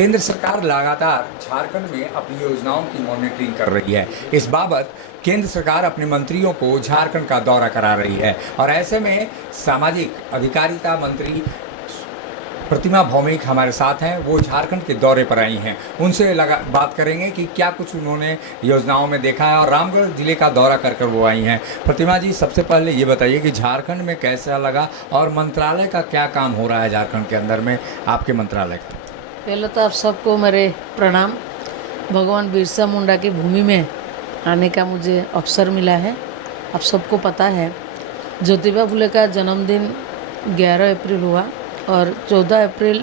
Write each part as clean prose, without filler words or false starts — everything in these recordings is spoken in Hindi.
केंद्र सरकार लगातार झारखंड में अपनी योजनाओं की मॉनिटरिंग कर रही है। इस बाबत केंद्र सरकार अपने मंत्रियों को झारखंड का दौरा करा रही है और ऐसे में सामाजिक अधिकारिता मंत्री प्रतिमा भौमिक हमारे साथ हैं। वो झारखंड के दौरे पर आई हैं, उनसे बात करेंगे कि क्या कुछ उन्होंने योजनाओं में देखा है और रामगढ़ जिले का दौरा कर कर वो आई हैं। प्रतिमा जी, सबसे पहले ये बताइए कि झारखंड में कैसा लगा और मंत्रालय का क्या काम हो रहा है झारखंड के अंदर में, आपके मंत्रालय का। पहले तो आप सबको मेरे प्रणाम। भगवान बिरसा मुंडा की भूमि में आने का मुझे अवसर मिला है। आप सबको पता है ज्योतिबा फुले का जन्मदिन 11 अप्रैल हुआ और 14 अप्रैल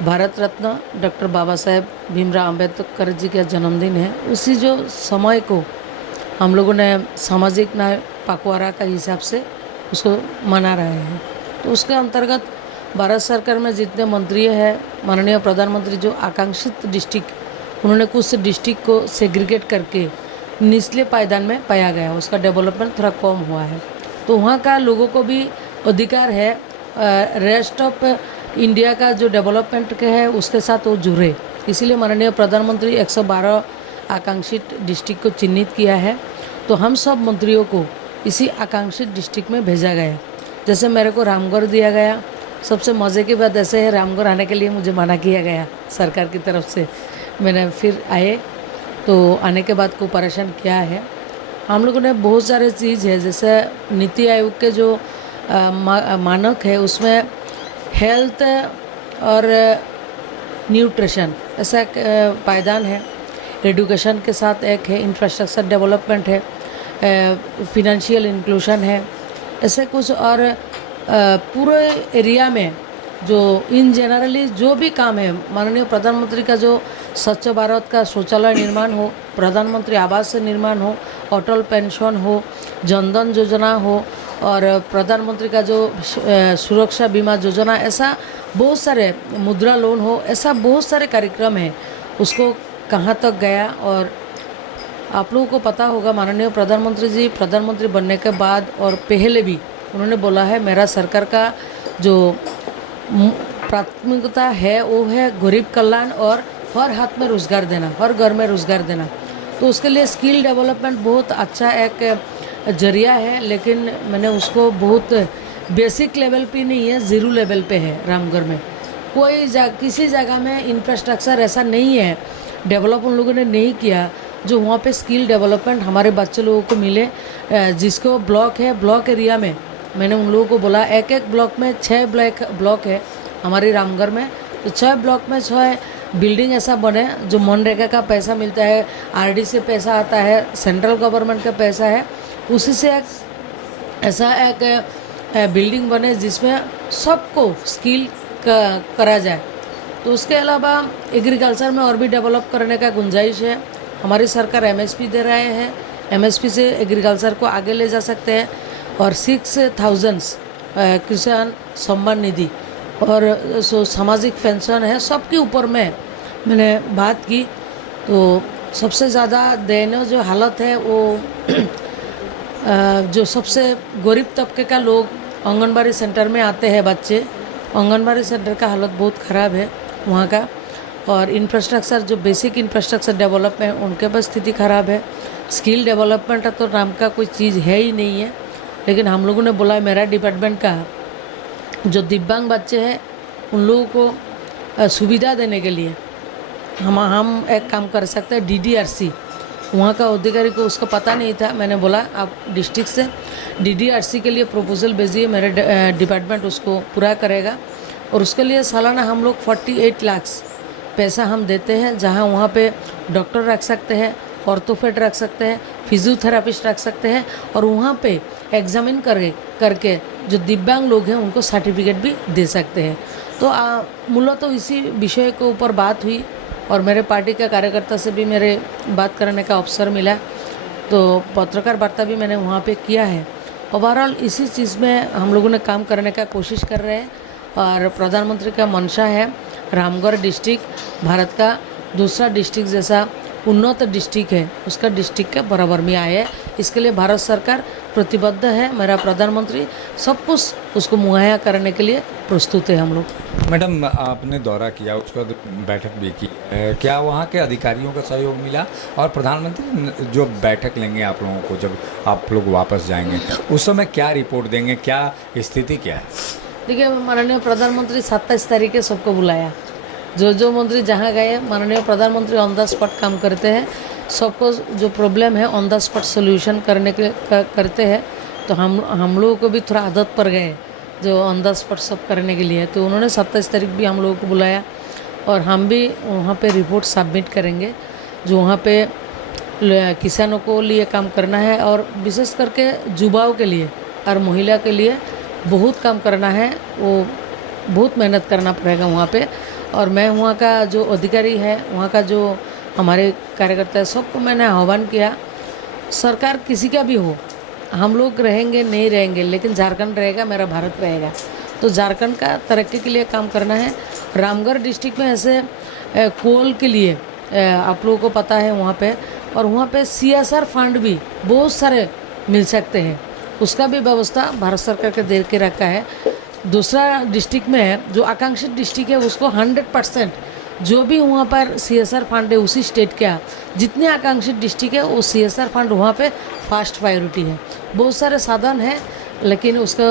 भारत रत्न डॉक्टर बाबा साहेब भीमराव अंबेडकर जी का जन्मदिन है। उसी जो समय को हम लोगों ने सामाजिक न्याय पखवाड़ा का हिसाब से उसको मना रहे हैं। तो उसके अंतर्गत भारत सरकार में जितने मंत्री हैं, माननीय प्रधानमंत्री जो आकांक्षित डिस्ट्रिक्ट, उन्होंने कुछ डिस्ट्रिक्ट को सेग्रीगेट करके निचले पायदान में पाया गया, उसका डेवलपमेंट थोड़ा कम हुआ है। तो वहाँ का लोगों को भी अधिकार है रेस्ट ऑफ इंडिया का जो डेवलपमेंट के है उसके साथ वो जुड़े। इसीलिए माननीय प्रधानमंत्री 112 आकांक्षित डिस्ट्रिक्ट को चिन्हित किया है। तो हम सब मंत्रियों को इसी आकांक्षित डिस्ट्रिक्ट में भेजा गया। जैसे मेरे को रामगढ़ दिया गया, सबसे मज़े की बात ऐसे है रामगढ़ आने के लिए मुझे मना किया गया सरकार की तरफ से। मैंने फिर आए तो आने के बाद को परेशान किया है। हम लोगों ने बहुत सारे चीज़ है, जैसे नीति आयोग के जो मानक है उसमें हेल्थ और न्यूट्रिशन ऐसा एक पायदान है। एजुकेशन के साथ एक है इंफ्रास्ट्रक्चर डेवलपमेंट है, फिनेंशियल इंक्लूशन है, ऐसे कुछ। और पूरे एरिया में जो इन जनरली जो भी काम है, माननीय प्रधानमंत्री का जो स्वच्छ भारत का शौचालय निर्माण हो, प्रधानमंत्री आवास निर्माण हो, अटल पेंशन हो, जनधन योजना हो और प्रधानमंत्री का जो सुरक्षा बीमा योजना, ऐसा बहुत सारे मुद्रा लोन हो, ऐसा बहुत सारे कार्यक्रम है। उसको कहाँ तक गया और आप लोगों को पता होगा माननीय प्रधानमंत्री जी प्रधानमंत्री बनने के बाद और पहले भी उन्होंने बोला है मेरा सरकार का जो प्राथमिकता है वो है गरीब कल्याण और हर हाथ में रोज़गार देना, हर घर में रोज़गार देना। तो उसके लिए स्किल डेवलपमेंट बहुत अच्छा एक जरिया है, लेकिन मैंने उसको बहुत बेसिक लेवल पे नहीं है, ज़ीरो लेवल पे है। रामगढ़ में किसी जगह में इंफ्रास्ट्रक्चर ऐसा नहीं है, डेवलप उन लोगों ने नहीं किया जो वहाँ पे स्किल डेवलपमेंट हमारे बच्चे लोगों को मिले। जिसको ब्लॉक है, ब्लॉक एरिया में मैंने उन लोगों को बोला एक ब्लॉक में 6 ब्लॉक है हमारे रामगढ़ में, तो 6 ब्लॉक में 6 बिल्डिंग ऐसा बने जो मनरेगा का पैसा मिलता है, आरडी से पैसा आता है, सेंट्रल गवर्नमेंट का पैसा है, उसी से ऐसा एक बिल्डिंग बने जिसमें सबको स्किल करा जाए। तो उसके अलावा एग्रीकल्चर में और भी डेवलप करने का गुंजाइश है। हमारी सरकार एमएसपी दे रहे हैं, एमएसपी से एग्रीकल्चर को आगे ले जा सकते हैं। और 6000 किसान सम्मान निधि और सामाजिक पेंशन है, सबके ऊपर में मैंने बात की। तो सबसे ज़्यादा दयनीय जो हालत है वो जो सबसे गरीब तबके का लोग आंगनबाड़ी सेंटर में आते हैं बच्चे, आंगनबाड़ी सेंटर का हालत बहुत ख़राब है वहाँ का। और इंफ्रास्ट्रक्चर जो बेसिक इंफ्रास्ट्रक्चर डेवलप है उनके पास स्थिति ख़राब है। स्किल डेवलपमेंट तो नाम का कोई चीज़ है ही नहीं है। लेकिन हम लोगों ने बोला मेरा डिपार्टमेंट का जो दिव्यांग बच्चे हैं उन लोगों को सुविधा देने के लिए हम एक काम कर सकते हैं। DDRC वहाँ का अधिकारी को उसका पता नहीं था, मैंने बोला आप डिस्ट्रिक्ट से DDRC के लिए प्रपोजल भेजिए, मेरे डिपार्टमेंट उसको पूरा करेगा। और उसके लिए सालाना हम लोग 48 लाख पैसा हम देते हैं, जहाँ वहाँ पे डॉक्टर रख सकते हैं, ऑर्थोपेड रख सकते हैं, फिजियोथेरापिस्ट रख सकते हैं और वहाँ पे एग्जामिन करके जो दिव्यांग लोग हैं उनको सर्टिफिकेट भी दे सकते हैं। तो मूलतः तो इसी विषय के ऊपर बात हुई और मेरे पार्टी के कार्यकर्ता से भी मेरे बात करने का अवसर मिला। तो पत्रकार वार्ता भी मैंने वहाँ पे किया है। ओवरऑल इसी चीज़ में हम लोगों ने काम करने का कोशिश कर रहे हैं और प्रधानमंत्री का मंशा है रामगढ़ डिस्ट्रिक्ट भारत का दूसरा डिस्ट्रिक्ट जैसा उन्नत डिस्ट्रिक्ट है, उसका डिस्ट्रिक्ट के बराबर में आए। इसके लिए भारत सरकार प्रतिबद्ध है, मेरा प्रधानमंत्री सब कुछ उसको मुहैया करने के लिए प्रस्तुत है हम लोग। मैडम, आपने दौरा किया, उसके बाद बैठक भी की, क्या वहाँ के अधिकारियों का सहयोग मिला? और प्रधानमंत्री जो बैठक लेंगे आप लोगों को, जब आप लोग वापस जाएंगे, उस समय क्या रिपोर्ट देंगे, क्या स्थिति क्या है? देखिए, माननीय प्रधानमंत्री 27 तारीख को सबको बुलाया। जो मंत्री जहाँ गए, माननीय प्रधानमंत्री ऑन द स्पॉट काम करते हैं, सबको जो प्रॉब्लम है ऑन द स्पॉट सोल्यूशन करने के करते हैं। तो हम लोगों को भी थोड़ा आदत पड़ गए जो ऑन द स्पॉट सब करने के लिए। तो उन्होंने 27 तारीख भी हम लोगों को बुलाया और हम भी वहाँ पे रिपोर्ट सबमिट करेंगे जो वहाँ पे किसानों को लिए काम करना है, और विशेष करके युवाओं के लिए और महिला के लिए बहुत काम करना है। वो बहुत मेहनत करना पड़ेगा वहाँ पे। और मैं वहाँ का जो अधिकारी है, वहाँ का जो हमारे कार्यकर्ता है, सबको मैंने आह्वान किया, सरकार किसी का भी हो, हम लोग रहेंगे नहीं रहेंगे, लेकिन झारखंड रहेगा, मेरा भारत रहेगा। तो झारखंड का तरक्की के लिए काम करना है। रामगढ़ डिस्ट्रिक्ट में ऐसे कोल के लिए आप लोगों को पता है वहाँ पे, और वहाँ पे CSR फंड भी बहुत सारे मिल सकते हैं, उसका भी व्यवस्था भारत सरकार के दे के रखा है। दूसरा डिस्ट्रिक्ट में है जो आकांक्षित डिस्ट्रिक्ट है, उसको 100% जो भी वहाँ पर CSR फंड है उसी स्टेट का जितने आकांक्षित डिस्ट्रिक्ट है वो CSR फंड वहाँ पे फर्स्ट प्रायोरिटी है। बहुत सारे साधन है, लेकिन उसका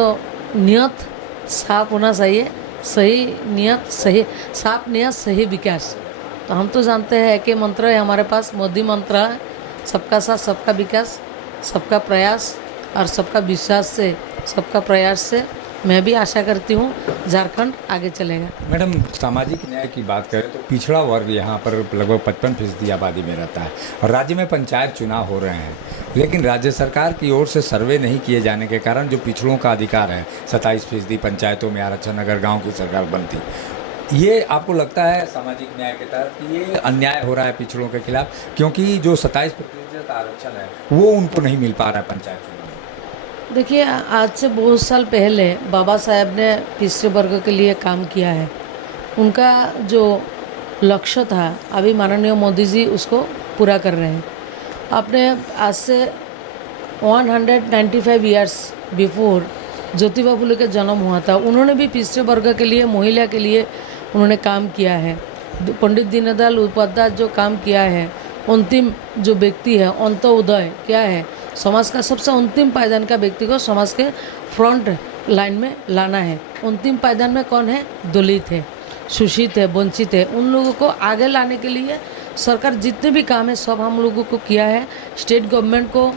नियत साफ होना चाहिए, सही नियत, सही साफ नियत, सही विकास। तो हम तो जानते हैं कि मंत्र है हमारे पास, मोदी मंत्र है, सबका साथ सबका विकास, सबका प्रयास और सबका विश्वास से, सबका प्रयास से मैं भी आशा करती हूँ झारखंड आगे चलेगा। मैडम, सामाजिक न्याय की बात करें तो पिछड़ा वर्ग यहाँ पर लगभग 55% आबादी में रहता है, और राज्य में पंचायत चुनाव हो रहे हैं, लेकिन राज्य सरकार की ओर से सर्वे नहीं किए जाने के कारण जो पिछड़ों का अधिकार है, 27% पंचायतों में आरक्षण अगर गाँव की सरकार बनती, ये आपको लगता है सामाजिक न्याय के तहत ये अन्याय हो रहा है पिछड़ों के खिलाफ? क्योंकि जो 27% आरक्षण है वो उनको नहीं मिल पा रहा है पंचायत चुनाव। देखिए, आज से बहुत साल पहले बाबा साहेब ने पिछड़े वर्ग के लिए काम किया है। उनका जो लक्ष्य था, अभी माननीय मोदी जी उसको पूरा कर रहे हैं। आपने आज से 195 ईयर्स बिफोर ज्योतिबा फुले का जन्म हुआ था, उन्होंने भी पिछड़े वर्ग के लिए, महिला के लिए उन्होंने काम किया है। पंडित दीनदयाल उपाध्याय जो काम किया है, अंतिम जो व्यक्ति है, अंत्योदय क्या है, समाज का सबसे अंतिम पायदान का व्यक्ति को समाज के फ्रंट लाइन में लाना है। अंतिम पायदान में कौन है? दलित है, शोषित है, वंचित है। उन लोगों को आगे लाने के लिए सरकार जितने भी काम है सब हम लोगों को किया है। स्टेट गवर्नमेंट को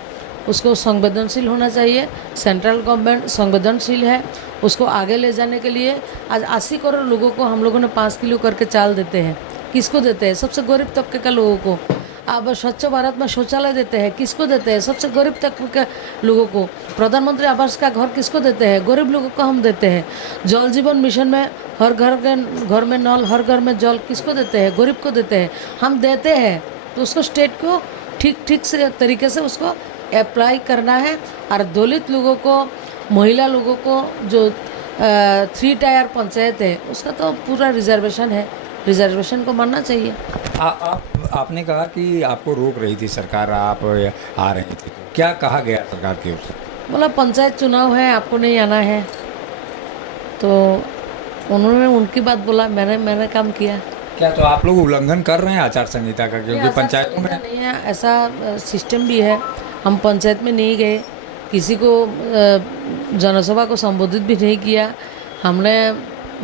उसको संवेदनशील होना चाहिए, सेंट्रल गवर्नमेंट संवेदनशील है, उसको आगे ले जाने के लिए आज 80 करोड़ लोगों को हम लोगों ने 5 किलो करके चाल देते हैं। किसको देते हैं? सबसे गरीब तबके का लोगों को। अब स्वच्छ भारत में शौचालय देते हैं, किसको देते हैं? सबसे गरीब तबके के लोगों को। प्रधानमंत्री आवास का घर किसको देते हैं? गरीब लोगों को हम देते हैं। जल जीवन मिशन में हर घर में नल, हर घर में जल किसको देते हैं? गरीब को देते हैं। हम देते हैं तो उसको स्टेट को ठीक से तरीके से उसको अप्लाई करना है। और दलित लोगों को, महिला लोगों को जो 3 टायर पंचायत है उसका तो पूरा रिजर्वेशन है, रिजर्वेशन को मानना चाहिए। आपने कहा कि आपको रोक रही थी सरकार, आप आ रही थी, क्या कहा गया सरकार की ओर से? बोला पंचायत चुनाव है, आपको नहीं आना है। तो उन्होंने उनकी बात बोला, मैंने काम किया। क्या तो आप लोग उल्लंघन कर रहे हैं आचार संहिता का? क्योंकि पंचायतों में नहीं है, ऐसा सिस्टम भी है। हम पंचायत में नहीं गए, किसी को जनसभा को संबोधित भी नहीं किया। हमने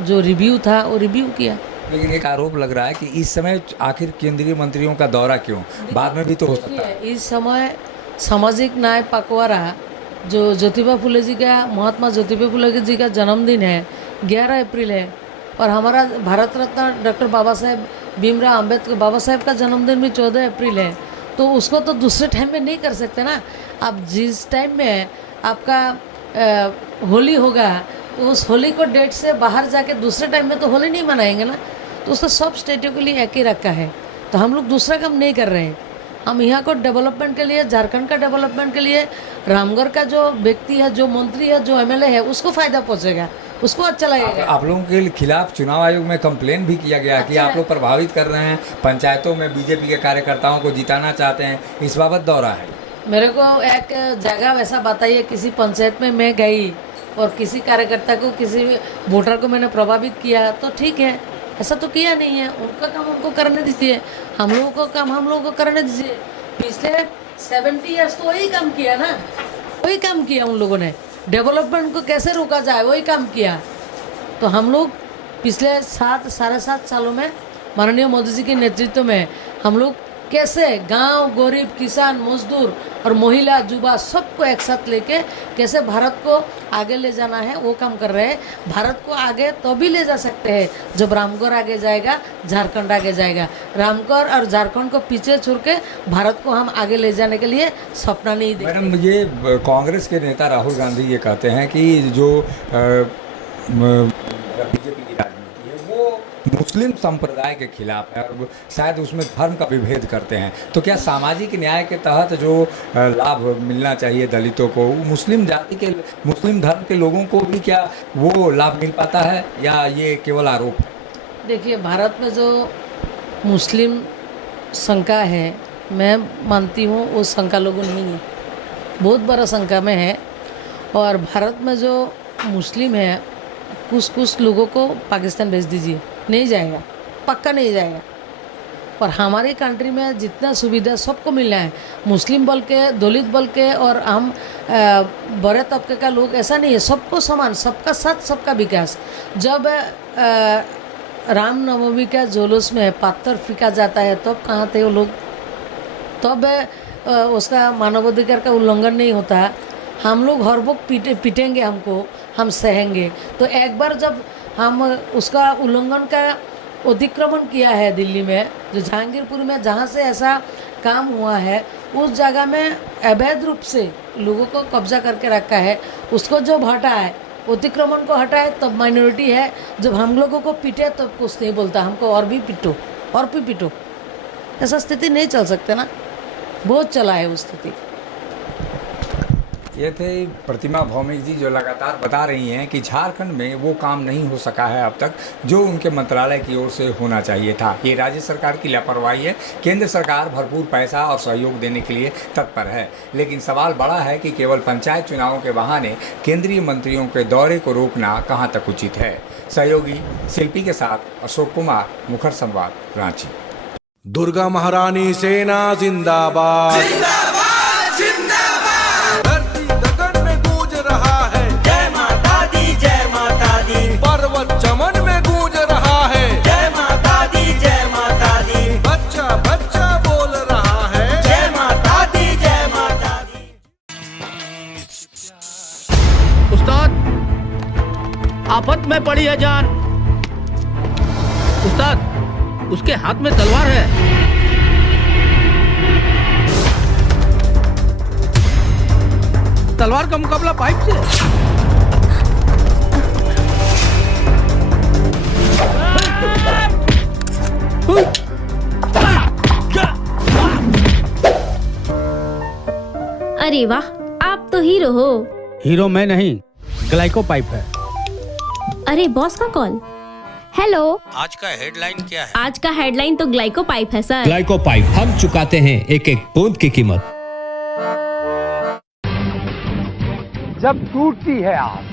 जो रिव्यू था वो रिव्यू किया। लेकिन एक आरोप लग रहा है कि इस समय आखिर केंद्रीय मंत्रियों का दौरा क्यों? बाद में भी तो हो सकता है। इस समय सामाजिक न्याय पखवाड़ा जो ज्योतिबा फुले जी का, महात्मा ज्योतिबा फुले जी का जन्मदिन है 11 अप्रैल है, और हमारा भारत रत्न डॉक्टर बाबा साहेब भीमराव अम्बेडकर बाबा साहेब का जन्मदिन भी 14 अप्रैल है। तो उसको तो दूसरे टाइम में नहीं कर सकते ना। आप जिस टाइम में आपका होली होगा तो उस होली को डेट से बाहर जाके दूसरे टाइम में तो होली नहीं मनाएंगे ना। तो उसको सब स्टेटों के लिए एक ही रखा है। तो हम लोग दूसरा काम नहीं कर रहे हैं। हम यहाँ को डेवलपमेंट के लिए, झारखंड का डेवलपमेंट के लिए, रामगढ़ का जो व्यक्ति है, जो मंत्री है, जो MLA है, उसको फ़ायदा पहुँचेगा, उसको अच्छा लगेगा। आप लोगों के खिलाफ चुनाव आयोग में कंप्लेन भी किया गया कि आप लोग प्रभावित कर रहे हैं, पंचायतों में बीजेपी के कार्यकर्ताओं को जिताना चाहते हैं, इस बाबत दौरा है। मेरे को एक जगह वैसा बताइए, किसी पंचायत में मैं गई और किसी कार्यकर्ता को, किसी वोटर को मैंने प्रभावित किया तो ठीक है, ऐसा तो किया नहीं है। उनका काम उनको करने दीजिए, हम लोगों को काम हम लोगों को करने दीजिए। पिछले 70 ईयर्स तो वही काम किया ना, वही काम किया उन लोगों ने। डेवलपमेंट को कैसे रोका जाए वही काम किया। तो हम लोग पिछले 7-7.5 सालों में माननीय मोदी जी के नेतृत्व में हम लोग कैसे गांव, गरीब, किसान, मजदूर और महिला, युवा सबको एक साथ लेके कैसे भारत को आगे ले जाना है वो काम कर रहे हैं। भारत को आगे तो भी ले जा सकते हैं जब रामगढ़ आगे जाएगा, झारखंड आगे जाएगा। रामगढ़ और झारखंड को पीछे छोड़ के भारत को हम आगे ले जाने के लिए सपना नहीं देंगे। मैडम, ये कांग्रेस के नेता राहुल गांधी ये कहते हैं कि जो बीजेपी की राजनीति है वो मुस्लिम संप्रदाय के खिलाफ है और शायद उसमें धर्म का विभेद करते हैं। तो क्या सामाजिक न्याय के तहत जो लाभ मिलना चाहिए दलितों को, मुस्लिम जाति के, मुस्लिम धर्म के लोगों को भी क्या वो लाभ मिल पाता है या ये केवल आरोप है? देखिए, भारत में जो मुस्लिम संख्या है, मैं मानती हूँ वो संख्या लोगों नहीं है, बहुत बड़ा संख्या में है। और भारत में जो मुस्लिम है, कुछ लोगों को पाकिस्तान भेज दीजिए, नहीं जाएगा, पक्का नहीं जाएगा। पर हमारी कंट्री में जितना सुविधा सबको मिल रहा है, मुस्लिम बोल के, दलित बोल के और हम बड़े तबके का लोग, ऐसा नहीं है, सबको समान, सबका साथ सबका विकास। जब रामनवमी का जुलूस में पत्थर फेंका जाता है तब कहाँ थे वो लोग? तब उसका मानवाधिकार का उल्लंघन नहीं होता। हम लोग हर वक्त पीटेंगे, हमको हम सहेंगे। तो एक बार जब हम उसका उल्लंघन का अतिक्रमण किया है दिल्ली में, जो जहांगीरपुर में जहाँ से ऐसा काम हुआ है, उस जगह में अवैध रूप से लोगों को कब्जा करके रखा है, उसको जब हटाए, अतिक्रमण को हटाए तब माइनॉरिटी है। जब हम लोगों को पीटे तब कुछ नहीं बोलता, हमको और भी पीटो और भी पीटो। ऐसा स्थिति नहीं चल सकते ना, बहुत चला है वो स्थिति। ये थे प्रतिमा भौमिक जी जो लगातार बता रही हैं कि झारखंड में वो काम नहीं हो सका है अब तक जो उनके मंत्रालय की ओर से होना चाहिए था। ये राज्य सरकार की लापरवाही है। केंद्र सरकार भरपूर पैसा और सहयोग देने के लिए तत्पर है, लेकिन सवाल बड़ा है कि केवल पंचायत चुनावों के बहाने केंद्रीय मंत्रियों के दौरे को रोकना कहाँ तक उचित है। सहयोगी शिल्पी के साथ अशोक कुमार, मुखर संवाद, रांची। दुर्गा महारानी सेना जिंदाबाद, जिंदाबाद जिंदाबाद। धरती गगन में गूंज रहा है जय माता दी, जय माता दी। पर्वत चमन में गूंज रहा है जय माता दी, जय माता दी। बच्चा बच्चा बोल रहा है जय माता दी, जय माता दी। उस्ताद, आफत में पड़ी है जान। उस्ताद, उसके हाथ में तलवार है। तलवार का मुकाबला पाइप से। अरे वाह, आप तो हीरो हो। हीरो मैं नहीं, ग्लाइको पाइप है। अरे बॉस का कॉल। हेलो, आज का हेडलाइन क्या है? आज का हेडलाइन तो ग्लाइको पाइप है सर। ग्लाइको पाइप हम चुकाते हैं एक एक बूंद की कीमत। जब टूटती है आस,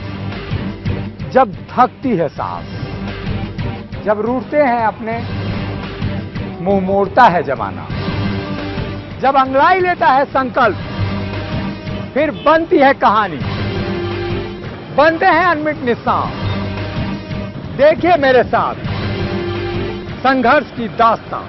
जब थकती है सांस, जब रूठते हैं अपने, मुंह मोड़ता है जमाना, जब अंगड़ाई लेता है संकल्प, फिर बनती है कहानी, बनते हैं अनमिट निशान। देखिए मेरे साथ संघर्ष की दास्तां।